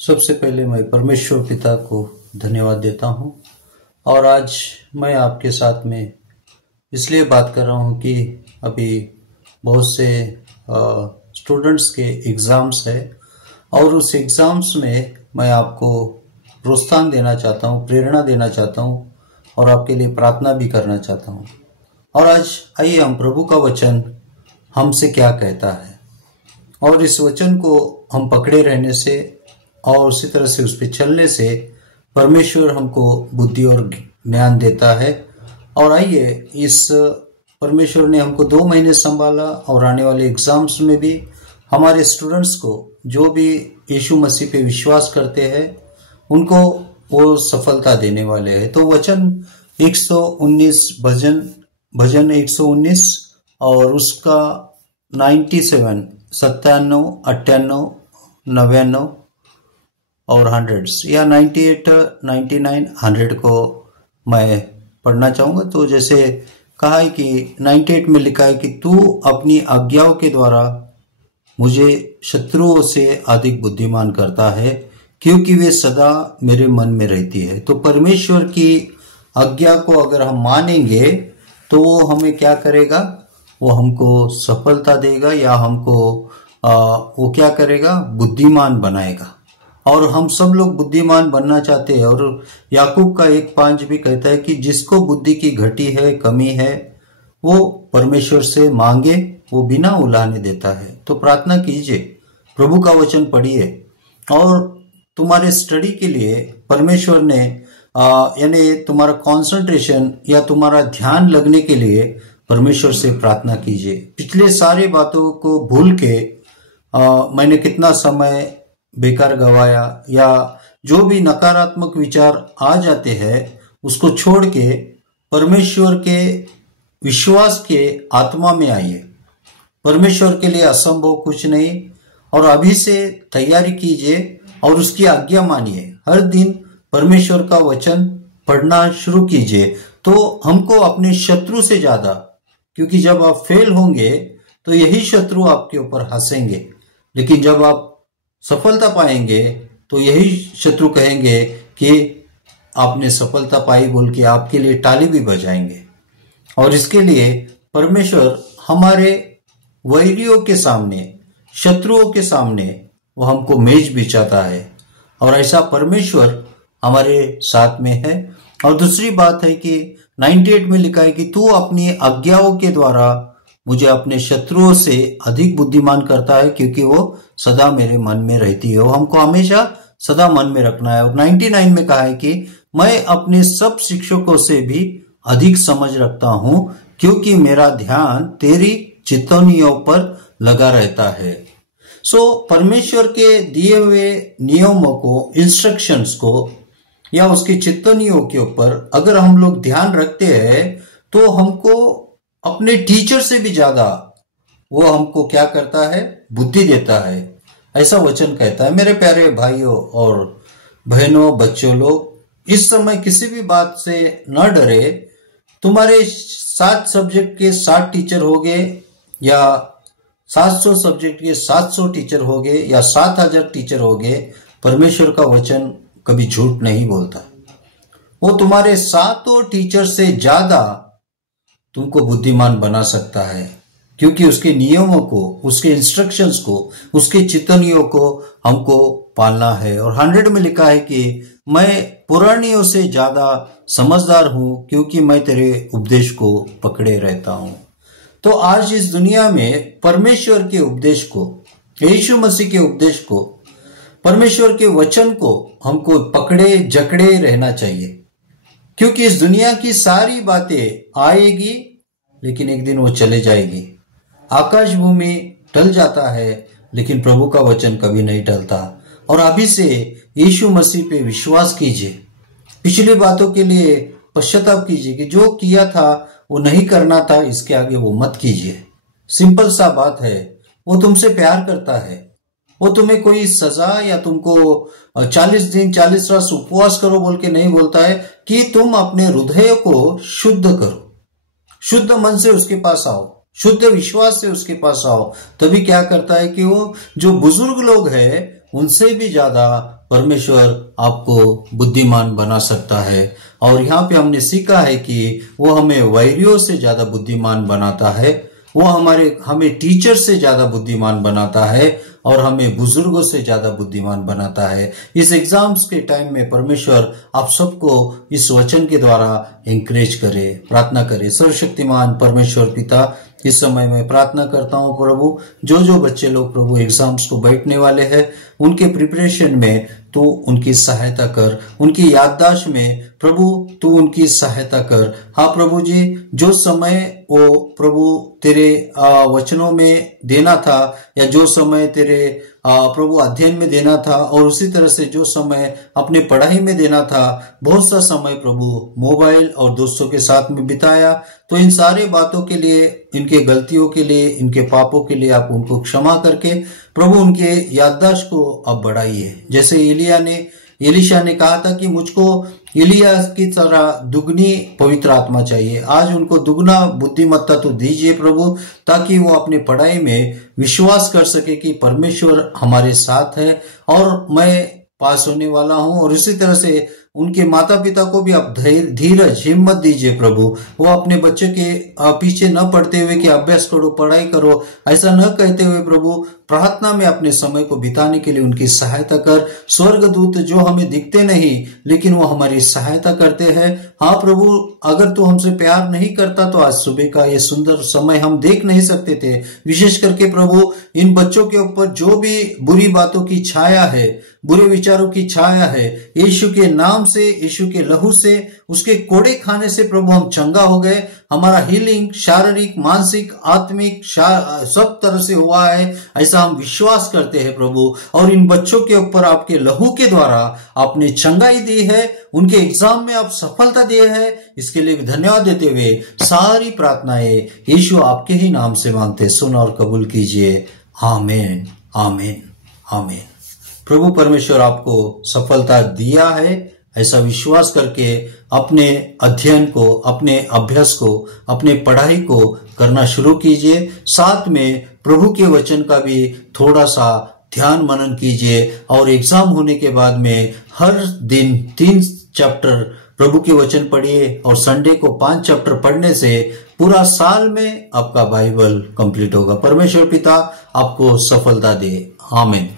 सबसे पहले मैं परमेश्वर पिता को धन्यवाद देता हूँ और आज मैं आपके साथ में इसलिए बात कर रहा हूँ कि अभी बहुत से स्टूडेंट्स के एग्ज़ाम्स है और उस एग्ज़ाम्स में मैं आपको प्रोत्साहन देना चाहता हूँ, प्रेरणा देना चाहता हूँ और आपके लिए प्रार्थना भी करना चाहता हूँ। और आज आइए हम प्रभु का वचन हमसे क्या कहता है और इस वचन को हम पकड़े रहने से और उसी तरह से उस पर चलने से परमेश्वर हमको बुद्धि और ज्ञान देता है। और आइए इस परमेश्वर ने हमको 2 महीने संभाला और आने वाले एग्जाम्स में भी हमारे स्टूडेंट्स को जो भी यीशु मसीह पे विश्वास करते हैं उनको वो सफलता देने वाले हैं। तो वचन 119 भजन 119 और उसका 97, 98, 99 और 100 या 98, 99, 100 को मैं पढ़ना चाहूँगा। तो जैसे कहा है कि 98 में लिखा है कि तू अपनी आज्ञाओं के द्वारा मुझे शत्रुओं से अधिक बुद्धिमान करता है क्योंकि वे सदा मेरे मन में रहती है। तो परमेश्वर की आज्ञा को अगर हम मानेंगे तो वो हमें क्या करेगा, वो हमको सफलता देगा या हमको वो क्या करेगा, बुद्धिमान बनाएगा। और हम सब लोग बुद्धिमान बनना चाहते हैं और याकूब का 1:5 भी कहता है कि जिसको बुद्धि की घटी है, कमी है, वो परमेश्वर से मांगे, वो बिना उलाहने देता है। तो प्रार्थना कीजिए, प्रभु का वचन पढ़िए और तुम्हारे स्टडी के लिए परमेश्वर ने यानी तुम्हारा कंसंट्रेशन या तुम्हारा ध्यान लगने के लिए परमेश्वर से प्रार्थना कीजिए। पिछले सारे बातों को भूल के मैंने कितना समय बेकार गवाया या जो भी नकारात्मक विचार आ जाते हैं उसको छोड़ के परमेश्वर के विश्वास के आत्मा में आइए। परमेश्वर के लिए असंभव कुछ नहीं और अभी से तैयारी कीजिए और उसकी आज्ञा मानिए। हर दिन परमेश्वर का वचन पढ़ना शुरू कीजिए तो हमको अपने शत्रु से ज्यादा, क्योंकि जब आप फेल होंगे तो यही शत्रु आपके ऊपर हंसेंगे, लेकिन जब आप सफलता पाएंगे तो यही शत्रु कहेंगे कि आपने सफलता पाई बोल के आपके लिए ताली भी बजाएंगे। और इसके लिए परमेश्वर हमारे वैरियों के सामने, शत्रुओं के सामने वो हमको मेज बिछाता है और ऐसा परमेश्वर हमारे साथ में है। और दूसरी बात है कि 98 में लिखा है कि तू अपनी आज्ञाओं के द्वारा मुझे अपने शत्रुओं से अधिक बुद्धिमान करता है क्योंकि वो सदा मेरे मन में रहती है। वो हमको हमेशा सदा मन में रखना है। और 99 में कहा है कि मैं अपने सब शिक्षकों से भी अधिक समझ रखता हूं क्योंकि मेरा ध्यान तेरी चितौनियों पर लगा रहता है। परमेश्वर के दिए हुए नियमों को, इंस्ट्रक्शंस को या उसकी चितौनियों के ऊपर अगर हम लोग ध्यान रखते हैं तो हमको अपने टीचर से भी ज्यादा वो हमको क्या करता है, बुद्धि देता है। ऐसा वचन कहता है। मेरे प्यारे भाइयों और बहनों, बच्चों लोग, इस समय किसी भी बात से न डरे। तुम्हारे 7 सब्जेक्ट के 7 टीचर हो गए या 700 सब्जेक्ट के 700 टीचर हो गए या 7000 टीचर हो गए, परमेश्वर का वचन कभी झूठ नहीं बोलता। वो तुम्हारे 7 टीचर से ज्यादा तुमको बुद्धिमान बना सकता है क्योंकि उसके नियमों को, उसके इंस्ट्रक्शंस को, उसके चितौनियों को हमको पालना है। और 100 में लिखा है कि मैं पुरानियों से ज्यादा समझदार हूं क्योंकि मैं तेरे उपदेश को पकड़े रहता हूं। तो आज इस दुनिया में परमेश्वर के उपदेश को, यीशु मसीह के उपदेश को, परमेश्वर के वचन को हमको पकड़े जकड़े रहना चाहिए क्योंकि इस दुनिया की सारी बातें आएगी लेकिन एक दिन वो चले जाएगी। आकाश भूमि टल जाता है लेकिन प्रभु का वचन कभी नहीं टलता। और अभी से यीशु मसीह पे विश्वास कीजिए। पिछली बातों के लिए पश्चाताप कीजिए कि जो किया था वो नहीं करना था, इसके आगे वो मत कीजिए। सिंपल सा बात है, वो तुमसे प्यार करता है। वो तुम्हें कोई सजा या तुमको 40 दिन 40 रात उपवास करो बोल के नहीं बोलता है कि तुम अपने हृदय को शुद्ध करो, शुद्ध मन से उसके पास आओ, शुद्ध विश्वास से उसके पास आओ। तभी क्या करता है कि वो जो बुजुर्ग लोग हैं उनसे भी ज्यादा परमेश्वर आपको बुद्धिमान बना सकता है। और यहाँ पे हमने सीखा है कि वो हमें वैरियों से ज्यादा बुद्धिमान बनाता है, वो हमें टीचर से ज्यादा बुद्धिमान बनाता है और हमें बुजुर्गों से ज्यादा बुद्धिमान बनाता है। इस एग्जाम्स के टाइम में परमेश्वर आप सबको इस वचन के द्वारा एंकरेज करे। प्रार्थना करे। सर्वशक्तिमान परमेश्वर पिता, इस समय मैं प्रार्थना करता हूँ प्रभु, जो जो बच्चे लोग प्रभु एग्जाम्स को बैठने वाले हैं, उनके प्रिपरेशन में तू उनकी सहायता कर, उनकी याददाश्त में प्रभु तू उनकी सहायता कर। हाँ प्रभु जी, जो समय वो प्रभु तेरे वचनों में देना था, या जो समय तेरे प्रभु अध्ययन में देना था, और उसी तरह से जो समय अपने पढ़ाई में देना था, बहुत सा समय प्रभु मोबाइल और दोस्तों के साथ में बिताया। तो इन सारे बातों के लिए, इनके गलतियों के लिए, इनके पापों के लिए आप उनको क्षमा करके प्रभु उनके याददाश्त को अब बढ़ाइए। जैसे एलिशा ने कहा था कि मुझको एलिया की तरह दुगनी पवित्र आत्मा चाहिए, आज उनको दुगना बुद्धिमत्ता तो दीजिए प्रभु, ताकि वो अपने पढ़ाई में विश्वास कर सके कि परमेश्वर हमारे साथ है और मैं पास होने वाला हूं। और इसी तरह से उनके माता पिता को भी आप धीरज हिम्मत दीजिए प्रभु, वो अपने बच्चे के पीछे न पड़ते हुए कि अभ्यास करो, पढ़ाई करो, ऐसा न कहते हुए प्रभु प्रार्थना में अपने समय को बिताने के लिए उनकी सहायता कर। स्वर्गदूत जो हमें दिखते नहीं लेकिन वो हमारी सहायता करते हैं। हाँ प्रभु, अगर तू हमसे प्यार नहीं करता तो आज सुबह का ये सुंदर समय हम देख नहीं सकते थे। विशेष करके प्रभु इन बच्चों के ऊपर जो भी बुरी बातों की छाया है, बुरे विचारों की छाया है, यीशु के नाम से, यीशु के लहू से, उसके कोड़े खाने से प्रभु हम चंगा हो गए। हमारा हीलिंग शारीरिक, मानसिक, आत्मिक सब तरह से हुआ है, ऐसा हम विश्वास करते हैं प्रभु। और इन बच्चों के ऊपर आपके लहू के द्वारा आपने चंगाई दी है, उनके एग्जाम में आप सफलता दिए है, इसके लिए धन्यवाद देते हुए सारी प्रार्थनाएं यीशु आपके ही नाम से मांगते, सुन और कबूल कीजिए। आमीन, आमीन, आमीन। प्रभु परमेश्वर आपको सफलता दिया है, ऐसा विश्वास करके अपने अध्ययन को, अपने अभ्यास को, अपने पढ़ाई को करना शुरू कीजिए। साथ में प्रभु के वचन का भी थोड़ा सा ध्यान मनन कीजिए। और एग्जाम होने के बाद में हर दिन 3 चैप्टर प्रभु के वचन पढ़िए, और संडे को 5 चैप्टर पढ़ने से पूरा साल में आपका बाइबल कंप्लीट होगा। परमेश्वर पिता आपको सफलता दे। आमीन।